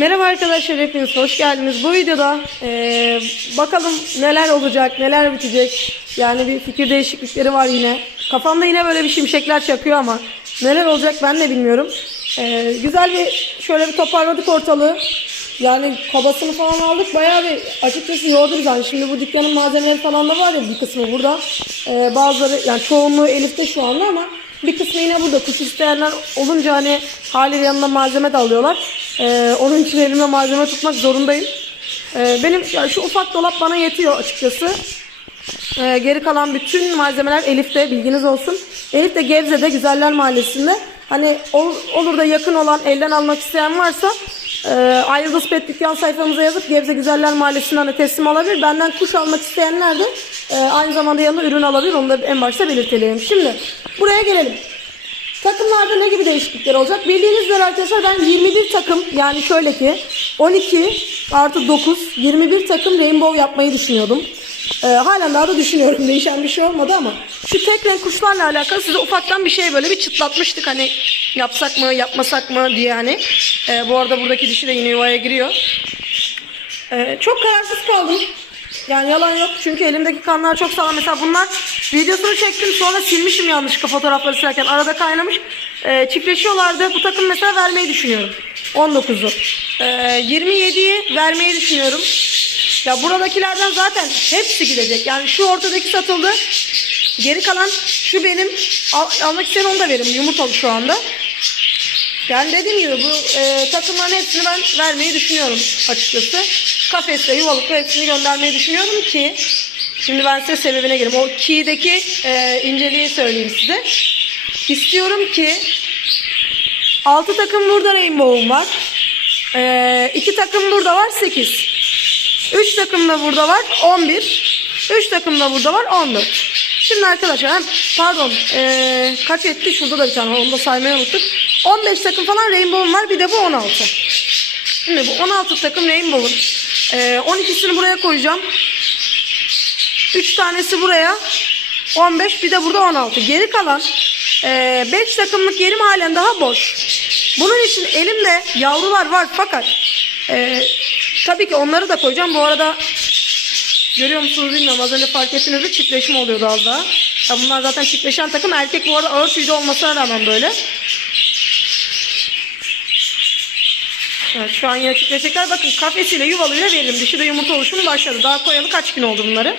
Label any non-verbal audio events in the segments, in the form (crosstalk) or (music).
Merhaba arkadaşlar hepiniz hoş geldiniz. Bu videoda eee, bakalım neler olacak, neler bitecek. Yani bir fikir değişiklikleri var yine. Kafamda yine böyle bir şimşekler çakıyor ama neler olacak ben de bilmiyorum. Eee, güzel bir şöyle bir toparladık ortalığı. Yani kabasını falan aldık. Bayağı bir açıkçası yorduk yani. Şimdi bu dükkanın malzemeleri falan da var ya bir kısmı burada. Eee, bazıları yani çoğunluğu Elif'te şu anda ama bir kısmı yine burada. Kuş isteyenler olunca hani haliyle yanına malzeme de alıyorlar. Ee, onun için elimde malzeme tutmak zorundayım. Ee, benim yani şu ufak dolap bana yetiyor açıkçası. Ee, geri kalan bütün malzemeler Elif'te bilginiz olsun. Elif de Gebze'de Güzeller Mahallesi'nde. Hani ol- olur da yakın olan elden almak isteyen varsa e, Ayrıldız Pet dükkan sayfamıza yazıp Gebze Güzeller Mahallesi'nden de teslim alabilir. Benden kuş almak isteyenler de e, aynı zamanda yanına ürün alabilir. Onu da en başta belirtelim. Şimdi buraya gelelim. Takımlarda ne gibi değişiklikler olacak? Bildiğiniz üzere arkadaşlar ben 21 takım yani şöyle ki 12 artı 9 21 takım rainbow yapmayı düşünüyordum. Ee, halen daha da düşünüyorum. Değişen bir şey olmadı ama şu tek renk kuşlarla alakalı size ufaktan bir şey böyle bir çıtlatmıştık hani yapsak mı yapmasak mı diye hani. Ee, bu arada buradaki dişi de yine yuvaya giriyor. Ee, çok kararsız kaldım. Yani yalan yok çünkü elimdeki kanlar çok sağlam. Mesela bunlar videosunu çektim sonra silmişim yanlışlıkla fotoğrafları silerken. Arada kaynamış. Ee, çiftleşiyorlardı. Bu takım mesela vermeyi düşünüyorum. 19'u. Ee, 27'yi vermeyi düşünüyorum. Ya buradakilerden zaten hepsi gidecek. Yani şu ortadaki satıldı. Geri kalan şu benim. Al- almak isteyen onu da veririm. Yumurtalı şu anda. Yani dediğim gibi bu e, takımların hepsini ben vermeyi düşünüyorum açıkçası. Kafeste, yuvalıkta hepsini göndermeyi düşünüyorum ki şimdi ben size sebebine gireyim. O key'deki e, inceliği söyleyeyim size. İstiyorum ki 6 takım burada rainbow'um var. E, 2 takım burada var 8. 3 takım da burada var 11. 3 takım da burada var 14. Şimdi arkadaşlar pardon ee, kaç etti şurada da bir tane onu da saymayı unuttuk. 15 takım falan Rainbow'um var bir de bu 16. Şimdi bu 16 takım Rainbow'un ee, 12'sini buraya koyacağım. 3 tanesi buraya 15 bir de burada 16. Geri kalan 5 takımlık yerim halen daha boş. Bunun için elimde yavrular var fakat ee, tabii ki onları da koyacağım. Bu arada Görüyor musunuz bilmiyorum az önce fark ettiniz mi çiftleşme oluyordu az daha. Ya bunlar zaten çiftleşen takım erkek bu arada ağır tüylü olmasına rağmen böyle. Evet şu an yine çiftleşecekler. Bakın kafesiyle yuvalıyla veririm. Dişi de yumurta oluşumu başladı. Daha koyalı kaç gün oldu bunları.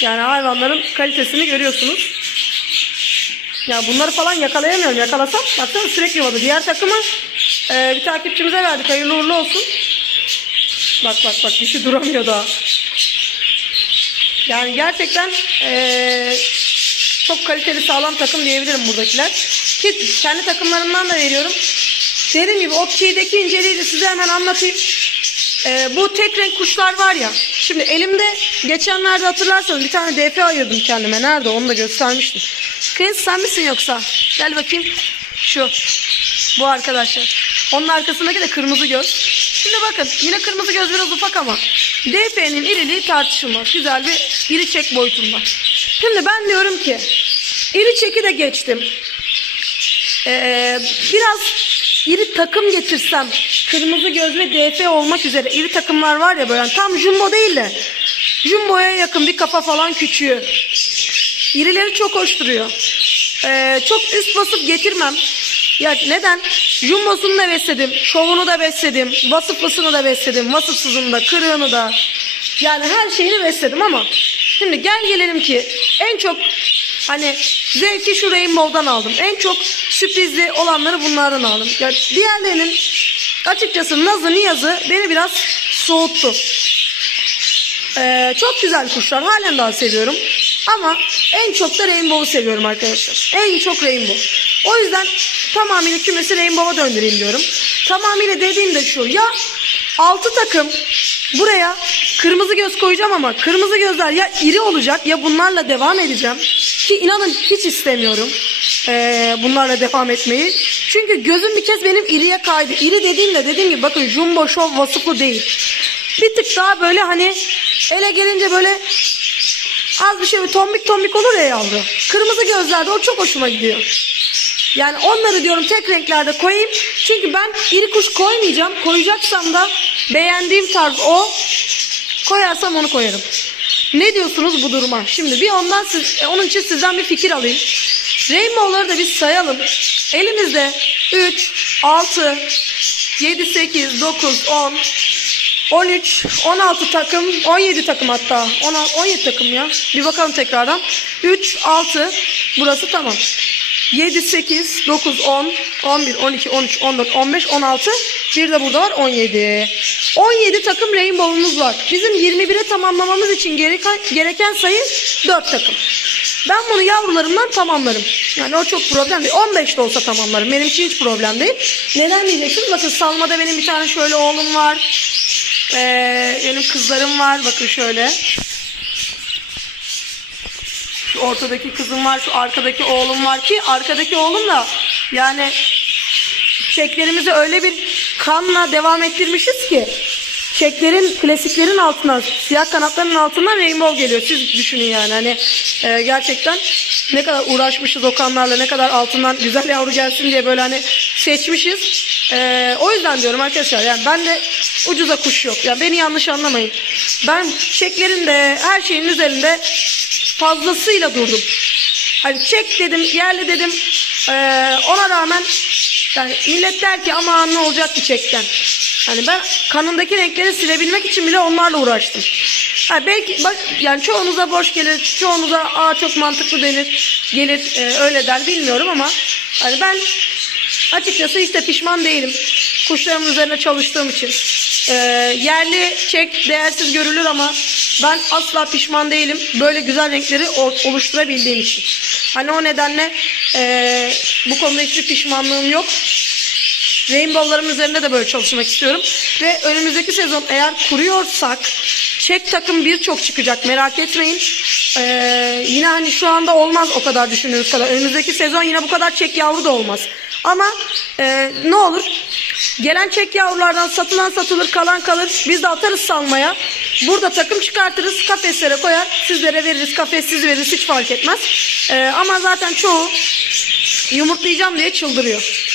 Yani hayvanların kalitesini görüyorsunuz. Ya bunları falan yakalayamıyorum. Yakalasam baksana sürekli yuvada. Diğer takımı e, bir takipçimize verdik. Hayırlı uğurlu olsun. Bak bak bak dişi duramıyor daha. Yani gerçekten eee, çok kaliteli sağlam takım diyebilirim buradakiler. Ki kendi takımlarımdan da veriyorum. Dediğim gibi o key'deki inceliği de size hemen anlatayım. Eee, bu tek renk kuşlar var ya. Şimdi elimde geçenlerde hatırlarsanız bir tane DF ayırdım kendime. Nerede onu da göstermiştim. Kız sen misin yoksa? Gel bakayım. Şu. Bu arkadaşlar. Onun arkasındaki de kırmızı göz. Şimdi bakın yine kırmızı göz biraz ufak ama DP'nin iriliği tartışılmaz. Güzel bir iri çek boyutunda. Şimdi ben diyorum ki iri çeki de geçtim. Ee, biraz iri takım getirsem kırmızı göz ve DF olmak üzere iri takımlar var ya böyle yani tam jumbo değil de jumboya yakın bir kafa falan küçüğü. İrileri çok hoş duruyor. Ee, çok üst basıp getirmem. Ya neden? Jumbosunu da besledim, şovunu da besledim, vasıflısını da besledim, vasıfsızını da, kırığını da. Yani her şeyini besledim ama şimdi gel gelelim ki en çok hani zevki şu Rainbow'dan aldım. En çok sürprizli olanları bunlardan aldım. Ya diğerlerinin açıkçası nazı niyazı beni biraz soğuttu. Ee, çok güzel kuşlar. Halen daha seviyorum. Ama en çok da Rainbow'u seviyorum arkadaşlar. En çok Rainbow. O yüzden tamamıyla kümesi Rainbow'a döndüreyim diyorum. Tamamıyla dediğim de şu. Ya 6 takım buraya kırmızı göz koyacağım ama kırmızı gözler ya iri olacak ya bunlarla devam edeceğim. Ki inanın hiç istemiyorum ee, bunlarla devam etmeyi. Çünkü gözüm bir kez benim iriye kaydı. İri dediğimde dediğim gibi bakın jumbo şov vasıflı değil. Bir tık daha böyle hani ele gelince böyle az bir şey tombik tombik olur ya yavru. Kırmızı gözlerde o çok hoşuma gidiyor. Yani onları diyorum tek renklerde koyayım. Çünkü ben iri kuş koymayacağım. Koyacaksam da beğendiğim tarz o. Koyarsam onu koyarım. Ne diyorsunuz bu duruma? Şimdi bir ondan siz, e, onun için sizden bir fikir alayım. Rainbow'ları da biz sayalım. Elimizde 3, 6, 7, 8, 9, 10, 13, 16 takım, 17 takım hatta. 16, 17 takım ya. Bir bakalım tekrardan. 3, 6, burası tamam. 7, 8, 9, 10, 11, 12, 13, 14, 15, 16. Bir de burada var 17. 17 takım rainbow'umuz var. Bizim 21'e tamamlamamız için gereken, gereken sayı 4 takım. Ben bunu yavrularımdan tamamlarım. Yani o çok problem değil. 15 de olsa tamamlarım. Benim için hiç problem değil. Neden diyeceksiniz? Bakın salmada benim bir tane şöyle oğlum var. Ee, benim kızlarım var. Bakın şöyle. Şu ortadaki kızım var. Şu arkadaki oğlum var ki arkadaki oğlum da yani çeklerimizi öyle bir kanla devam ettirmişiz ki çeklerin klasiklerin altından siyah kanatların altından rainbow geliyor. Siz düşünün yani hani e, gerçekten ne kadar uğraşmışız o kanlarla ne kadar altından güzel yavru gelsin diye böyle hani seçmişiz. E, o yüzden diyorum arkadaşlar yani ben de ucuza kuş yok. Yani beni yanlış anlamayın. Ben çeklerin de her şeyin üzerinde fazlasıyla durdum. Hani çek dedim, yerli dedim. Ee, ona rağmen yani millet der ki ama ne olacak ki çekten. Hani ben kanındaki renkleri silebilmek için bile onlarla uğraştım. Ha belki bak yani çoğunuza boş gelir, çoğunuza aa çok mantıklı denir, gelir e, öyle der bilmiyorum ama hani ben açıkçası hiç de pişman değilim. Kuşlarımın üzerine çalıştığım için. Ee, yerli çek değersiz görülür ama ben asla pişman değilim. Böyle güzel renkleri oluşturabildiğim için. Hani o nedenle e, bu konuda hiçbir pişmanlığım yok. Rainbow'larım üzerinde de böyle çalışmak istiyorum. Ve önümüzdeki sezon eğer kuruyorsak çek takım birçok çıkacak merak etmeyin. Ee, yine hani şu anda olmaz o kadar düşündüğünüz kadar. Önümüzdeki sezon yine bu kadar çek yavru da olmaz. Ama e, ne olur gelen çek yavrulardan satılan satılır kalan kalır. Biz de atarız salmaya. Burada takım çıkartırız kafeslere koyar. Sizlere veririz kafessiz veririz hiç fark etmez. Ee, ama zaten çoğu yumurtlayacağım diye çıldırıyor.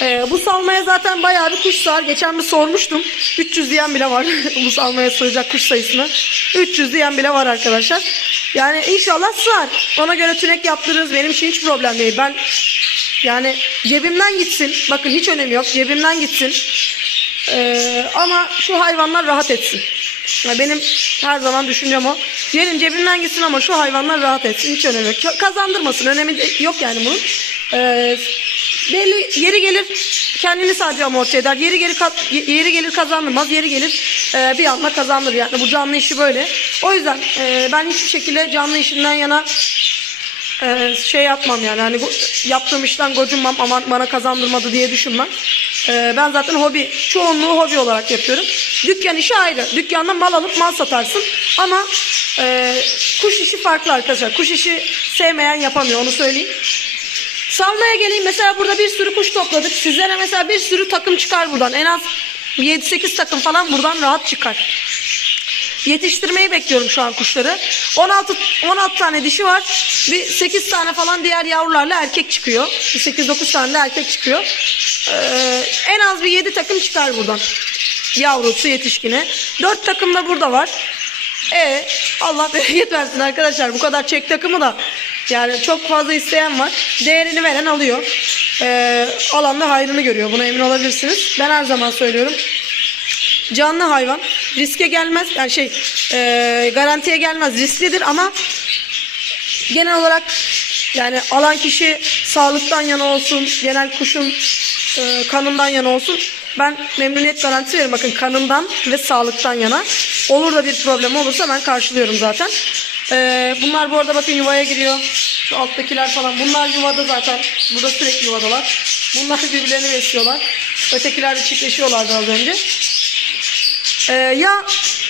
Ee, bu salmaya zaten bayağı bir kuş sığar. Geçen bir sormuştum. 300 diyen bile var. (laughs) bu salmaya sığacak kuş sayısını. 300 diyen bile var arkadaşlar. Yani inşallah sığar. Ona göre tünek yaptırırız. Benim için hiç problem değil. Ben yani cebimden gitsin. Bakın hiç önemi yok. Cebimden gitsin. Ee, ama şu hayvanlar rahat etsin. Benim her zaman düşüncem o. Yerin cebimden gitsin ama şu hayvanlar rahat etsin. Hiç önemi yok. Kazandırmasın. Önemi yok yani bunun. Ee, belli yeri gelir kendini sadece amorti eder. Yeri gelir yeri gelir kazandırmaz. Yeri gelir e, bir anda kazandır. Yani bu canlı işi böyle. O yüzden e, ben hiçbir şekilde canlı işinden yana e, şey yapmam yani hani yaptığım işten gocunmam aman bana kazandırmadı diye düşünmem. E, ben zaten hobi çoğunluğu hobi olarak yapıyorum. Dükkan işi ayrı. Dükkanda mal alıp mal satarsın ama e, kuş işi farklı arkadaşlar. Kuş işi sevmeyen yapamıyor onu söyleyeyim. Salmaya geleyim mesela burada bir sürü kuş topladık. Sizlere mesela bir sürü takım çıkar buradan. En az 7-8 takım falan buradan rahat çıkar. Yetiştirmeyi bekliyorum şu an kuşları. 16 16 tane dişi var. Bir 8 tane falan diğer yavrularla erkek çıkıyor. Bir 8-9 tane de erkek çıkıyor. Ee, en az bir 7 takım çıkar buradan. Yavrusu yetişkine. 4 takım da burada var. E Allah bereket (laughs) versin arkadaşlar. Bu kadar çek takımı da yani çok fazla isteyen var. Değerini veren alıyor. Ee, alan da hayrını görüyor. Buna emin olabilirsiniz. Ben her zaman söylüyorum. Canlı hayvan riske gelmez. Yani şey e, garantiye gelmez. Risklidir ama genel olarak yani alan kişi sağlıktan yana olsun, genel kuşun e, kanından yana olsun. Ben memnuniyet garantisi veririm. Bakın kanından ve sağlıktan yana. Olur da bir problem olursa ben karşılıyorum zaten. E, bunlar bu arada bakın yuvaya giriyor. Şu alttakiler falan. Bunlar yuvada zaten. Burada sürekli yuvadalar. Bunlar (laughs) birbirlerini besliyorlar. Ötekiler de çiftleşiyorlardı az önce. Ee, ya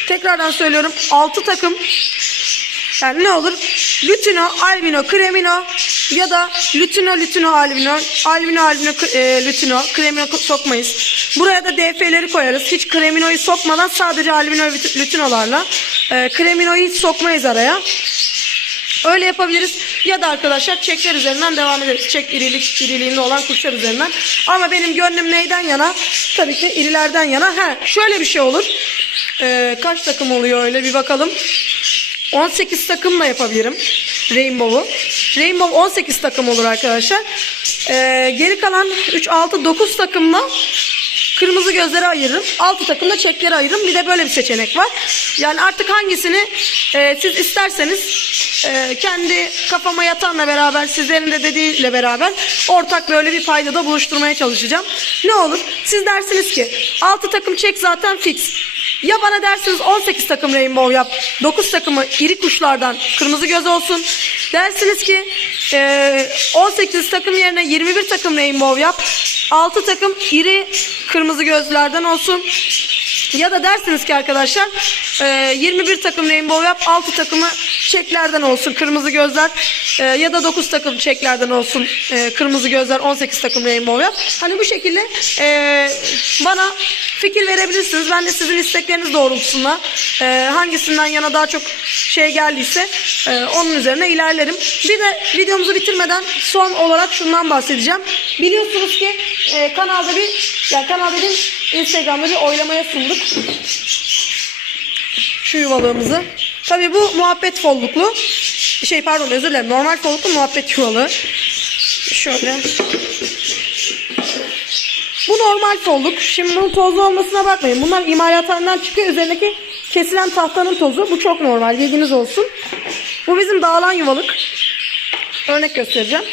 tekrardan söylüyorum 6 takım yani ne olur Lutino, Albino, Cremino ya da Lutino, Lutino, Albino, Albino, Albino, e, Lutino, Cremino ko- sokmayız. Buraya da DF'leri koyarız. Hiç Cremino'yu sokmadan sadece Albino ve Lutino'larla. E, Cremino'yu hiç sokmayız araya. Öyle yapabiliriz. Ya da arkadaşlar çekler üzerinden devam ederiz. Çek irilik, iriliğinde olan kuşlar üzerinden. Ama benim gönlüm neyden yana? Tabii ki irilerden yana. Ha, şöyle bir şey olur. Ee, kaç takım oluyor öyle bir bakalım. 18 takımla yapabilirim. Rainbow'u. Rainbow 18 takım olur arkadaşlar. Ee, geri kalan 3, 6, 9 takımla kırmızı gözleri ayırırım. 6 takımda çekleri ayırırım. Bir de böyle bir seçenek var. Yani artık hangisini e, siz isterseniz e, kendi kafama yatanla beraber sizlerin de dediğiyle beraber ortak böyle bir paydada buluşturmaya çalışacağım. Ne olur? Siz dersiniz ki 6 takım çek zaten fix. Ya bana dersiniz 18 takım rainbow yap. 9 takımı iri kuşlardan kırmızı göz olsun. Dersiniz ki e, 18 takım yerine 21 takım rainbow yap. 6 takım iri kırmızı gözlerden olsun. Ya da dersiniz ki arkadaşlar e, 21 takım rainbow yap 6 takımı çeklerden olsun kırmızı gözler e, ya da 9 takım çeklerden olsun e, kırmızı gözler 18 takım rainbow yap. Hani bu şekilde e, bana fikir verebilirsiniz. Ben de sizin istekleriniz doğrultusunda e, hangisinden yana daha çok şey geldiyse e, onun üzerine ilerlerim. Bir de videomuzu bitirmeden son olarak şundan bahsedeceğim. Biliyorsunuz ki e, kanalda bir yani kanal dediğim Instagram'da bir oylamaya sunduk. Şu yuvalığımızı. Tabii bu muhabbet folluklu. Şey pardon özür dilerim. Normal folluklu muhabbet yuvalığı. Şöyle. Bu normal folluk. Şimdi bunun tozlu olmasına bakmayın. Bunlar imalathaneden çıkıyor. Üzerindeki kesilen tahtanın tozu. Bu çok normal. Bilginiz olsun. Bu bizim dağılan yuvalık. Örnek göstereceğim.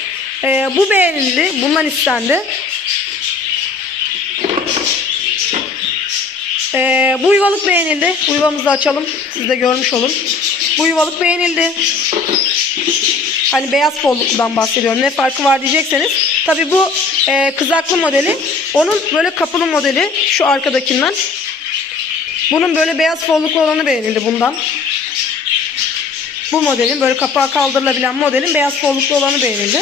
Ee, bu beğenildi. Bundan istendi. Ee, bu yuvalık beğenildi. Bu yuvamızı açalım. Siz de görmüş olun. Bu yuvalık beğenildi. Hani beyaz follukludan bahsediyorum. Ne farkı var diyecekseniz. Tabi bu e, kızaklı modeli. Onun böyle kapılı modeli. Şu arkadakinden. Bunun böyle beyaz folluklu olanı beğenildi bundan. Bu modelin böyle kapağı kaldırılabilen modelin beyaz folluklu olanı beğenildi.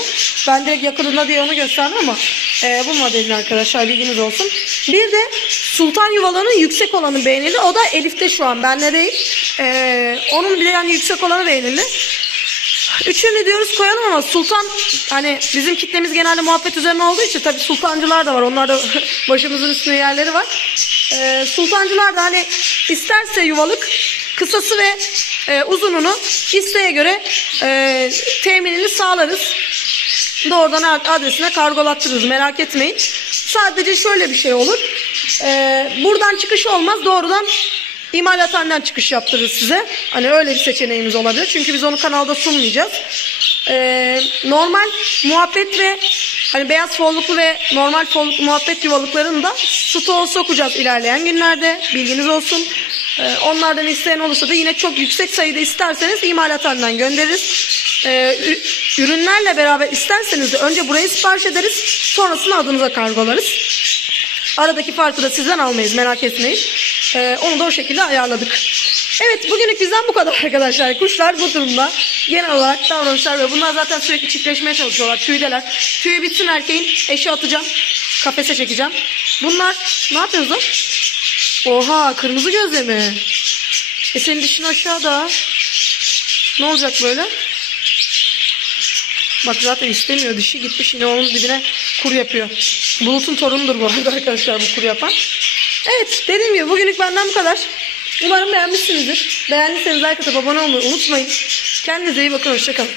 Ben direkt yakınında diye onu gösterdim ama e, bu modelin arkadaşlar bilginiz olsun. Bir de Sultan Yuvalı'nın yüksek olanı beğenildi. O da Elif'te şu an bende değil. E, onun bir yani yüksek olanı beğenildi. Üçünü diyoruz koyalım ama sultan hani bizim kitlemiz genelde muhabbet üzerine olduğu için tabii sultancılar da var. Onlar da (laughs) başımızın üstünde yerleri var. Ee, sultancılar da hani isterse yuvalık kısası ve e, uzununu isteğe göre e, teminini sağlarız. Doğrudan adresine kargolattırırız merak etmeyin. Sadece şöyle bir şey olur. Ee, buradan çıkış olmaz doğrudan İmalathaneden çıkış yaptırırız size. Hani öyle bir seçeneğimiz olabilir. Çünkü biz onu kanalda sunmayacağız. Ee, normal muhabbet ve hani beyaz folluklu ve normal folluklu muhabbet yuvalıklarını da stoğa sokacağız ilerleyen günlerde. Bilginiz olsun. Ee, onlardan isteyen olursa da yine çok yüksek sayıda isterseniz imalathaneden göndeririz. Ee, ürünlerle beraber isterseniz de önce burayı sipariş ederiz. Sonrasını adınıza kargolarız. Aradaki farkı da sizden almayız merak etmeyin. Ee, onu da o şekilde ayarladık. Evet bugünlük bizden bu kadar (laughs) arkadaşlar. Kuşlar bu durumda. Genel olarak davranışlar ve bunlar zaten sürekli çiftleşmeye çalışıyorlar. Tüydeler. Tüyü bitsin erkeğin eşi atacağım. Kafese çekeceğim. Bunlar ne yapıyorsunuz lan? Oha kırmızı gözle mi? E senin dişin aşağıda. Ne olacak böyle? Bak zaten istemiyor. Dişi gitmiş yine onun dibine kur yapıyor. Bulut'un torunudur bu arada arkadaşlar bu kur yapan. Evet dediğim gibi bugünlük benden bu kadar. Umarım beğenmişsinizdir. Beğendiyseniz like atıp abone olmayı unutmayın. Kendinize iyi bakın. Hoşçakalın.